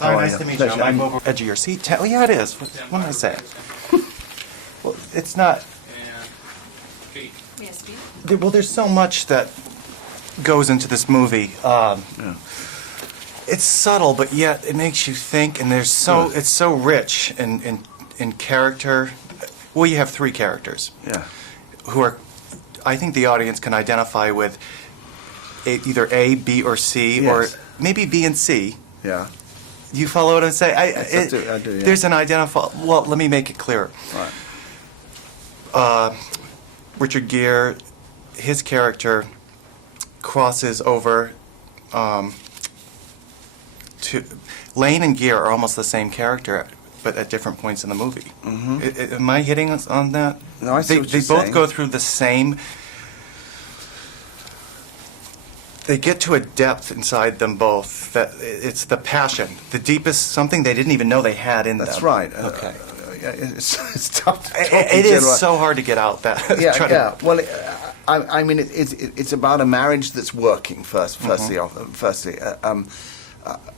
Oh, nice to meet you. I'm over edge of your seat. Oh, yeah, it is. What am I saying? Well, it's not. Well, there's so much that goes into this movie. It's subtle, but yet it makes you think, and it's so rich in character. Well, you have three characters. Yeah. Who are, I think the audience can identify with either A, B, or C, Yes. or maybe B and C. Yeah. You follow what I'm saying? I do, yeah. There's an identifiable. Well, let me make it clearer. Right. Richard Gere, his character crosses over to Lyne and Gere are almost the same character, but at different points in the movie. Mm-hmm. Am I hitting on that? No, I see what you're They both saying. go through the same. They get to a depth inside them both that it's the passion, the deepest, something they didn't even know they had in them. That's right. Okay. It's tough to talk It is so hard to get out that. Yeah. Well, I mean, it's about a marriage that's working. Firstly,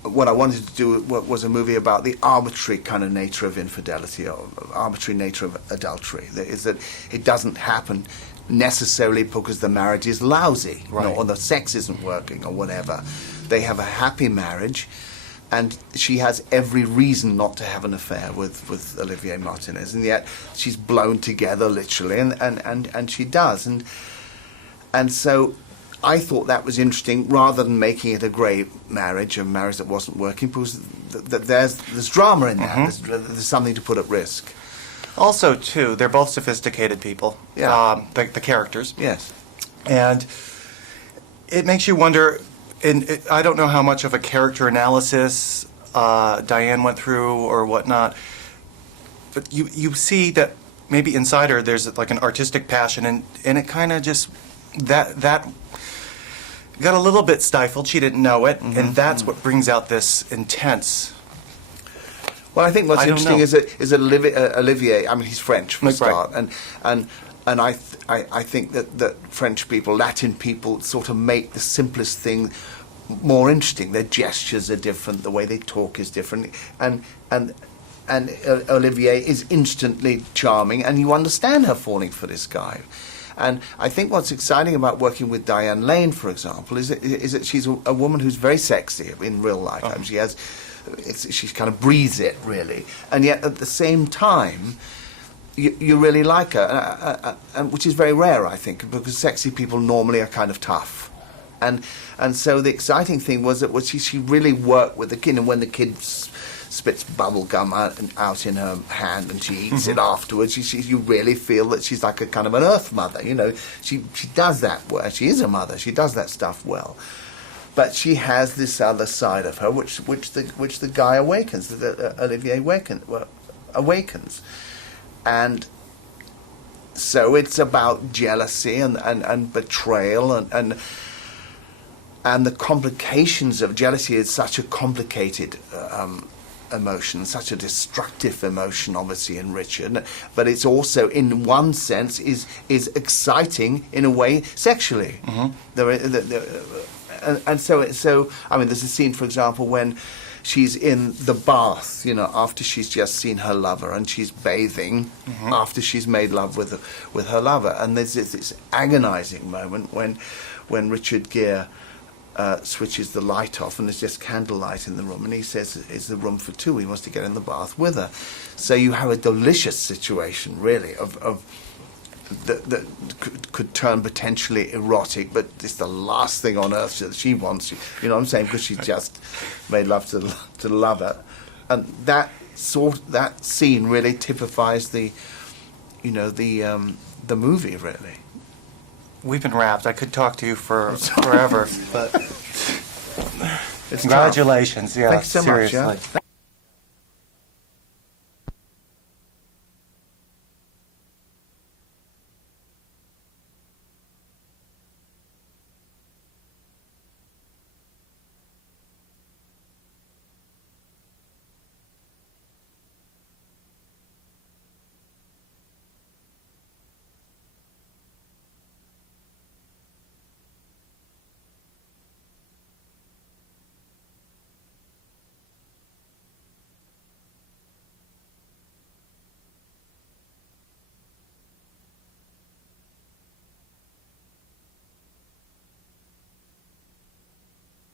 what I wanted to do was a movie about the arbitrary kind of nature of infidelity, or arbitrary nature of adultery. That is that it doesn't happen necessarily because the marriage is lousy, right, or the sex isn't working, or whatever. They have a happy marriage, and she has every reason not to have an affair with Olivier Martinez, and yet she's blown together literally, and she does, and so I thought that was interesting, rather than making it a grey marriage, a marriage that wasn't working, because there's drama in that. There's something to put at risk. Also, too, they're both sophisticated people. Yeah. The characters. Yes. And it makes you wonder. I don't know how much of a character analysis Diane went through or whatnot, but you see that maybe inside her there's like an artistic passion, and it kind of just that got a little bit stifled. She didn't know it, and that's what brings out this intense. Well, I think what's interesting is that Olivier. I mean, he's French for a start, and I think that French people, Latin people, sort of make the simplest thing more interesting. Their gestures are different, the way they talk is different, and Olivier is instantly charming, and you understand her falling for this guy. And I think what's exciting about working with Diane Lane, for example, is that she's a woman who's very sexy in real life. I mean, she kind of breathes it, really, and yet at the same time, you really like her, which is very rare, I think, because sexy people normally are kind of tough, and so the exciting thing was that she really worked with the kid, and when the kid spits bubble gum out in her hand and she eats it afterwards, you really feel that she's like a kind of an earth mother, you know. She does that well. She is a mother. She does that stuff well. But she has this other side of her, which the guy awakens, that Olivier awakens, and so it's about jealousy and betrayal and the complications of jealousy. Is such a complicated emotion, such a destructive emotion, obviously, in Richard, but it's also, in one sense, is exciting in a way sexually. And so I mean, there's a scene, for example, when she's in the bath, you know, after she's just seen her lover, and she's bathing after she's made love with her lover, and there's this agonizing moment when Richard Gere switches the light off, and there's just candlelight in the room, and he says it's the room for two. He wants to get in the bath with her. So you have a delicious situation, really, of that could turn potentially erotic, but it's the last thing on earth that she wants. You know what I'm saying? Because she's just made love to the lover, and that scene really typifies the movie, really. We've been wrapped. I could talk to you for forever, but It's congratulations. tough. Yeah, Thanks so seriously. much. Yeah?